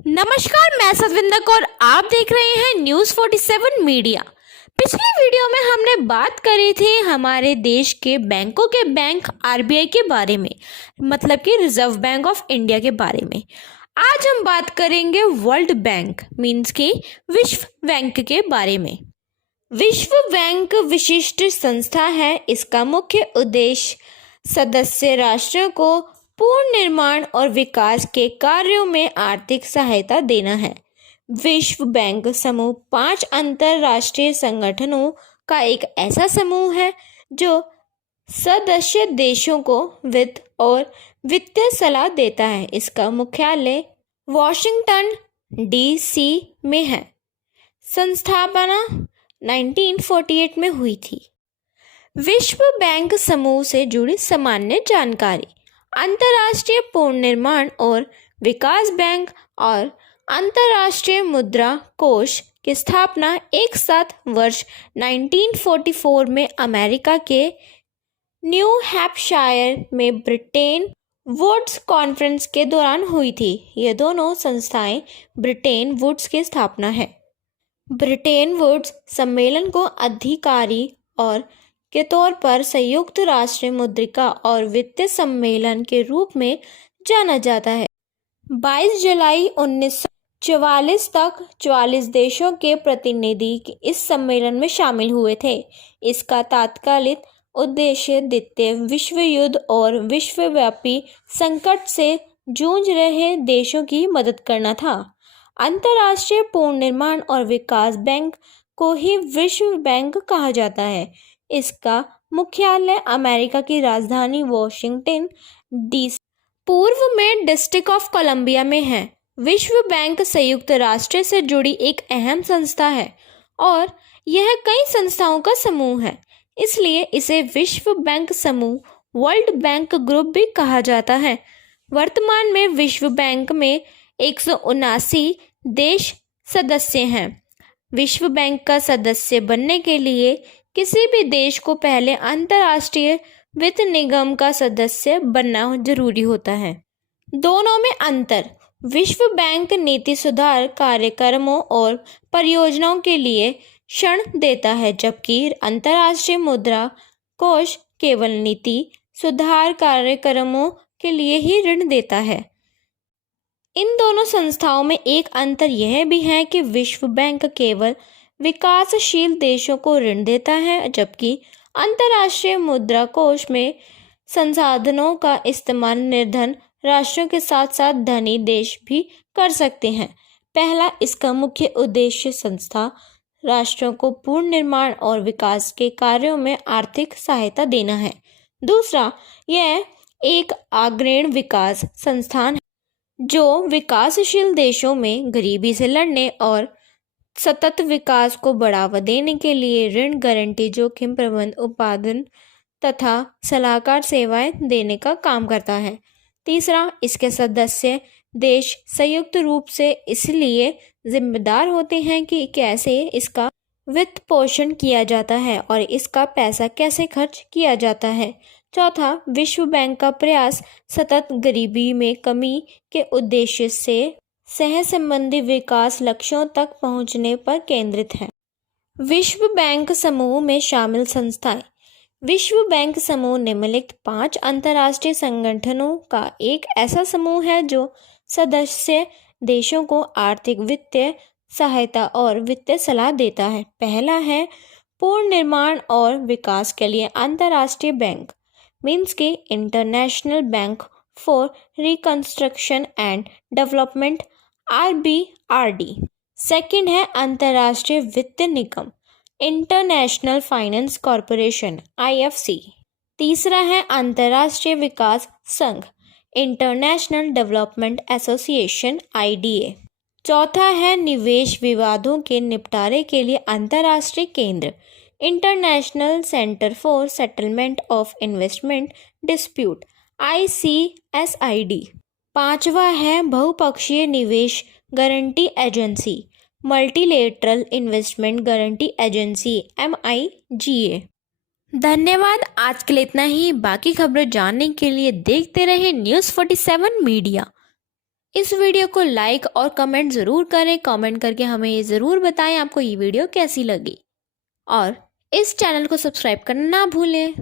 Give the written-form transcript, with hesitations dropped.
नमस्कार, मैं सतविंदर कौर। आप देख रहे हैं न्यूज़ 47 मीडिया। पिछली वीडियो में हमने बात करी थी हमारे देश के बैंकों के बैंक आरबीआई के बारे में, मतलब कि रिजर्व बैंक ऑफ इंडिया के बारे में। आज हम बात करेंगे वर्ल्ड बैंक मीन्स कि विश्व बैंक के बारे में। विश्व बैंक विशिष्ट संस्था है। इसका मुख्य उद्देश्य सदस्य राष्ट्रों को पूर्ण निर्माण और विकास के कार्यों में आर्थिक सहायता देना है। विश्व बैंक समूह 5 अंतरराष्ट्रीय संगठनों का एक ऐसा समूह है जो सदस्य देशों को वित्त और वित्तीय सलाह देता है। इसका मुख्यालय वॉशिंगटन डीसी में है। संस्थापना 1948 में हुई थी। विश्व बैंक समूह से जुड़ी सामान्य जानकारी। अंतर्राष्ट्रीय पूर्ण निर्माण और विकास बैंक और अंतर्राष्ट्रीय मुद्रा कोष की स्थापना एक साथ वर्ष 1944 में अमेरिका के न्यू हैम्पशायर में ब्रिटेन वुड्स कॉन्फ्रेंस के दौरान हुई थी। ये दोनों संस्थाएं ब्रिटेन वुड्स की स्थापना है। ब्रिटेन वुड्स सम्मेलन को अधिकारी और के तौर पर संयुक्त राष्ट्र मुद्रिका और वित्तीय सम्मेलन के रूप में जाना जाता है। 22 जुलाई 1944 तक 44 देशों के प्रतिनिधि इस सम्मेलन में शामिल हुए थे। इसका तात्कालिक उद्देश्य द्वितीय विश्व युद्ध और विश्वव्यापी संकट से जूझ रहे देशों की मदद करना था। अंतर्राष्ट्रीय पूर्ण निर्माण और विकास बैंक को ही विश्व बैंक कहा जाता है। इसका मुख्यालय अमेरिका की राजधानी वॉशिंगटन डीसी पूर्व में डिस्ट्रिक्ट ऑफ कोलंबिया में है। विश्व बैंक संयुक्त राष्ट्र से जुड़ी एक अहम संस्था है और यह कई संस्थाओं का समूह है, इसलिए इसे विश्व बैंक समूह वर्ल्ड बैंक ग्रुप भी कहा जाता है। वर्तमान में विश्व बैंक में 179 देश सदस्य हैं। विश्व बैंक का सदस्य बनने के लिए किसी भी देश को पहले अंतर्राष्ट्रीय वित्त निगम का सदस्य बनना जरूरी होता है। दोनों में अंतर। विश्व बैंक नीति सुधार कार्यक्रमों और परियोजनाओं के लिए ऋण देता है, जबकि अंतर्राष्ट्रीय मुद्रा कोष केवल नीति सुधार कार्यक्रमों के लिए ही ऋण देता है। इन दोनों संस्थाओं में एक अंतर यह भी है कि विश्व बैंक केवल विकासशील देशों को ऋण देता है, जबकि अंतर्राष्ट्रीय मुद्रा कोष में संसाधनों का इस्तेमाल निर्धन राष्ट्रों के साथ साथ धनी देश भी कर सकते हैं। पहला, इसका मुख्य उद्देश्य संस्था राष्ट्रों को पूर्ण निर्माण और विकास के कार्यों में आर्थिक सहायता देना है। दूसरा, यह एक अग्रणी विकास संस्थान है जो विकासशील देशों में गरीबी से लड़ने और सतत विकास को बढ़ावा देने के लिए ऋण, गारंटी, जोखिम प्रबंधन, उत्पादन तथा सलाहकार सेवाएं देने का काम करता है। तीसरा, इसके सदस्य देश संयुक्त रूप से इसलिए जिम्मेदार होते हैं कि कैसे इसका वित्त पोषण किया जाता है और इसका पैसा कैसे खर्च किया जाता है। चौथा, विश्व बैंक का प्रयास सतत गरीबी में कमी के उद्देश्य से सह संबंधी विकास लक्ष्यों तक पहुंचने पर केंद्रित है। विश्व बैंक समूह में शामिल संस्थाएं। विश्व बैंक समूह निम्नलिखित 5 अंतर्राष्ट्रीय संगठनों का एक ऐसा समूह है जो सदस्य देशों को आर्थिक, वित्तीय सहायता और वित्तीय सलाह देता है। पहला है पूर्ण निर्माण और विकास के लिए अंतर्राष्ट्रीय बैंक मीन्स के international bank for reconstruction and development RBRD। Second है अंतर्राष्ट्रीय वित्त निगम इंटरनेशनल फाइनेंस कॉरपोरेशन IFC। तीसरा है अंतर्राष्ट्रीय विकास संघ इंटरनेशनल डेवलपमेंट एसोसिएशन IDA। चौथा है निवेश विवादों के निपटारे के लिए अंतर्राष्ट्रीय केंद्र international centre for settlement of investment dispute ICSID। पांचवा है बहुपक्षीय निवेश guarantee agency multilateral investment guarantee agency MIGA। धन्यवाद। आज के लिए इतना ही। बाकी खबरें जानने के लिए देखते रहे न्यूज़ 47 मीडिया। इस वीडियो को लाइक और कमेंट ज़रूर करें। कमेंट करके हमें ये ज़रूर बताएं आपको ये वीडियो कैसी लगी और इस चैनल को सब्सक्राइब करना ना भूलें।